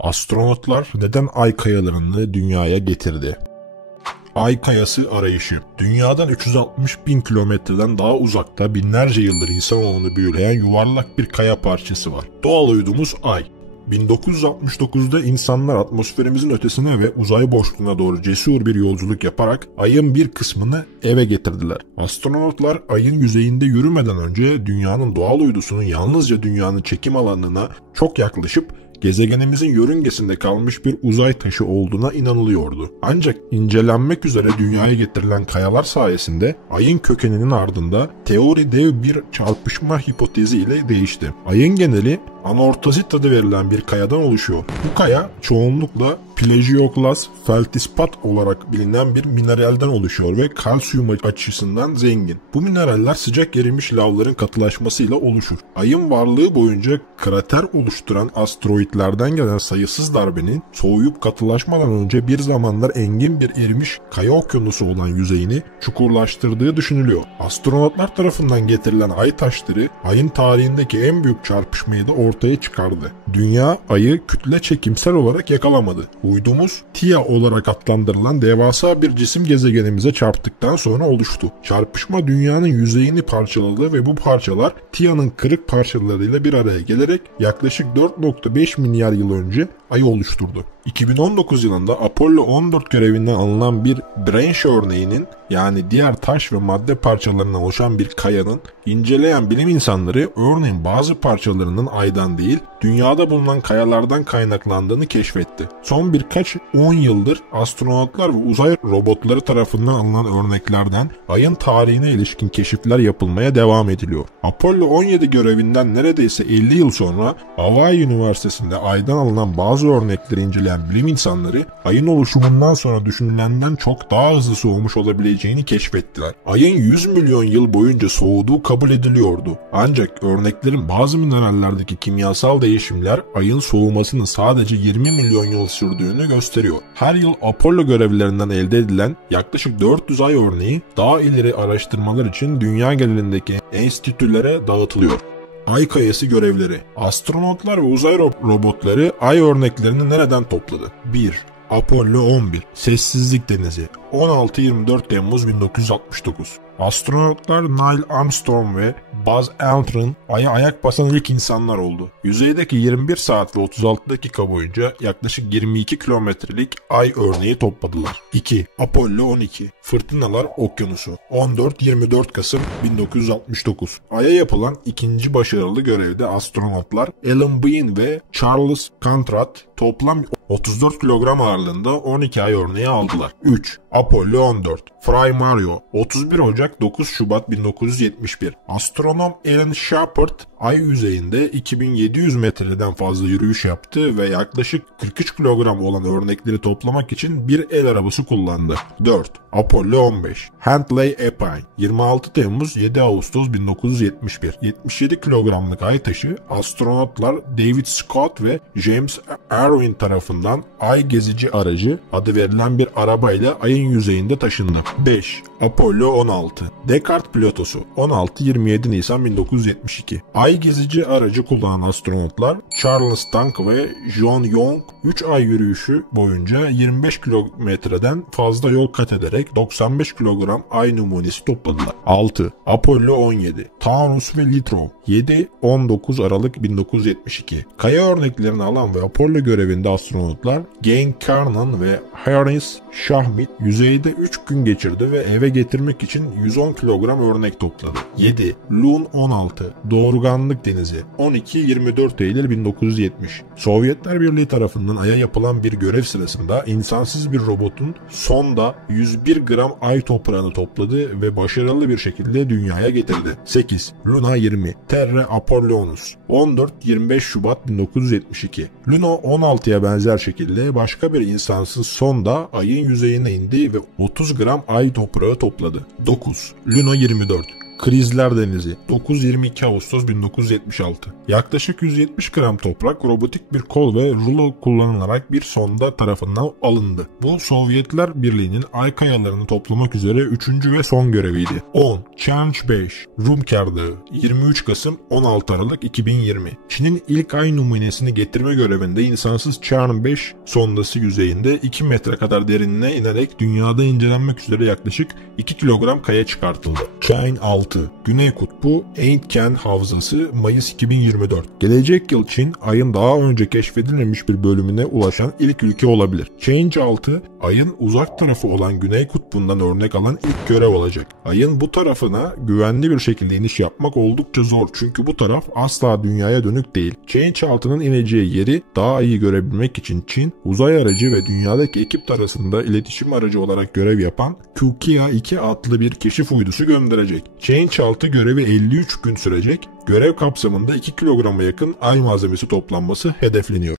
Astronotlar neden ay kayalarını dünyaya getirdi? Ay kayası arayışı. Dünyadan 360 bin kilometreden daha uzakta binlerce yıldır insanoğlunu büyüleyen yuvarlak bir kaya parçası var. Doğal uydumuz Ay. 1969'da insanlar atmosferimizin ötesine ve uzay boşluğuna doğru cesur bir yolculuk yaparak Ay'ın bir kısmını eve getirdiler. Astronotlar Ay'ın yüzeyinde yürümeden önce dünyanın doğal uydusunun yalnızca dünyanın çekim alanına çok yaklaşıp gezegenimizin yörüngesinde kalmış bir uzay taşı olduğuna inanılıyordu. Ancak incelenmek üzere dünyaya getirilen kayalar sayesinde Ay'ın kökeninin ardında teori dev bir çarpışma hipotezi ile değişti. Ay'ın geneli anortozit adı verilen bir kayadan oluşuyor. Bu kaya çoğunlukla plagioklas feldspat olarak bilinen bir mineralden oluşuyor ve kalsiyum açısından zengin. Bu mineraller sıcak erimiş lavların katılaşmasıyla oluşur. Ay'ın varlığı boyunca krater oluşturan asteroitlerden gelen sayısız darbenin soğuyup katılaşmadan önce bir zamanlar engin bir erimiş kaya okyanusu olan yüzeyini çukurlaştırdığı düşünülüyor. Astronotlar tarafından getirilen Ay taşları Ay'ın tarihindeki en büyük çarpışmayı da ortaya çıkardı. Dünya Ay'ı kütle çekimsel olarak yakalamadı. Uydumuz Theia olarak adlandırılan devasa bir cisim gezegenimize çarptıktan sonra oluştu. Çarpışma dünyanın yüzeyini parçaladı ve bu parçalar Theia'nın kırık parçalarıyla bir araya gelerek yaklaşık 4,5 milyar yıl önce Ay'ı oluşturdu. 2019 yılında Apollo 14 görevinden alınan bir branch örneğinin, yani diğer taş ve madde parçalarından oluşan bir kayanın inceleyen bilim insanları örneğin bazı parçalarının Ay'dan değil dünyada bulunan kayalardan kaynaklandığını keşfetti. Son birkaç 10 yıldır astronotlar ve uzay robotları tarafından alınan örneklerden Ay'ın tarihine ilişkin keşifler yapılmaya devam ediliyor. Apollo 17 görevinden neredeyse 50 yıl sonra Hawaii Üniversitesi'nde Ay'dan alınan bazı örnekleri inceleyen bilim insanları Ay'ın oluşumundan sonra düşünülenden çok daha hızlı soğumuş olabileceğini keşfettiler. Ay'ın 100 milyon yıl boyunca soğuduğu kabul ediliyordu. Ancak örneklerin bazı minerallerdeki kimyasal değişimler Ay'ın soğumasını sadece 20 milyon yıl sürdüğünü gösteriyor. Her yıl Apollo görevlerinden elde edilen yaklaşık 400 Ay örneği daha ileri araştırmalar için dünya genelindeki enstitülere dağıtılıyor. Ay kayası görevleri. Astronotlar ve uzay robotları Ay örneklerini nereden topladı? 1. Apollo 11 Sessizlik Denizi 16-24 Temmuz 1969. Astronotlar Neil Armstrong ve Buzz Aldrin Ay'a ayak basan ilk insanlar oldu. Yüzeydeki 21 saat ve 36 dakika boyunca yaklaşık 22 kilometrelik Ay örneği topladılar. 2. Apollo 12 Fırtınalar Okyanusu 14-24 Kasım 1969. Ay'a yapılan ikinci başarılı görevde astronotlar Alan Bean ve Charles Conrad toplam 34 kilogram ağırlığında 12 Ay örneği aldılar. 3. Apollo 14 Fray Mario 31 Ocak 9 Şubat 1971. Astronom Alan Shepard Ay yüzeyinde 2700 metreden fazla yürüyüş yaptı ve yaklaşık 43 kilogram olan örnekleri toplamak için bir el arabası kullandı. 4. Apollo 15 Handley Epping 26 Temmuz 7 Ağustos 1971. 77 kilogramlık ay taşı astronotlar David Scott ve James Irwin tarafından Ay gezici aracı adı verilen bir arabayla Ay'ın yüzeyinde taşındı. 5. Apollo 16 Descartes pilotosu 16-27 Nisan 1972. Ay gezici aracı kullanan astronotlar Charles Dunk ve John Young 3 ay yürüyüşü boyunca 25 kilometreden fazla yol kat ederek 95 kilogram Ay numunesi topladılar. 6. Apollo 17 Taurus ve Littrow 7-19 Aralık 1972. Kaya örneklerini alan ve Apollo görevinde astronotlar Gene Cernan ve Harris Schmitt yüzeyde 3 gün geçirdi ve eve getirmek için 110 kilogram örnek topladı. 7. Lun 16 Doğurganlık Denizi 12-24 Eylül 1970. Sovyetler Birliği tarafından Ay'a yapılan bir görev sırasında insansız bir robotun sonda 101 gram Ay toprağını topladı ve başarılı bir şekilde dünyaya getirdi. 8. Luna 20 Terra Apollonus 14-25 Şubat 1972. Luna 16'ya benzer şekilde başka bir insansız sonda Ay'ın yüzeyine indi ve 30 gram Ay toprağı topladı. 9. Luna 24 Krizler Denizi 9-22 Ağustos 1976. Yaklaşık 170 gram toprak robotik bir kol ve rulo kullanılarak bir sonda tarafından alındı. Bu Sovyetler Birliği'nin ay kayalarını toplamak üzere 3. ve son göreviydi. 10. Challenge 5 Rumker Dağı 23 Kasım 16 Aralık 2020. Çin'in ilk ay numunesini getirme görevinde insansız Challenge 5 sondası yüzeyinde 2 metre kadar derinliğine inerek dünyada incelenmek üzere yaklaşık 2 kilogram kaya çıkartıldı. Chang'e 6 Güney Kutbu Eintken Havzası Mayıs 2024. Gelecek yıl Çin, ayın daha önce keşfedilmemiş bir bölümüne ulaşan ilk ülke olabilir. Chang'e 6, ayın uzak tarafı olan Güney Kutbu'ndan örnek alan ilk görev olacak. Ayın bu tarafına güvenli bir şekilde iniş yapmak oldukça zor çünkü bu taraf asla dünyaya dönük değil. Chang'e 6'nın ineceği yeri daha iyi görebilmek için Çin, uzay aracı ve dünyadaki ekip arasında iletişim aracı olarak görev yapan Kukia 2 adlı bir keşif uydusu gönderecek. Chang'e 6 görevi 53 gün sürecek. Görev kapsamında 2 kilograma yakın ay malzemesi toplanması hedefleniyor.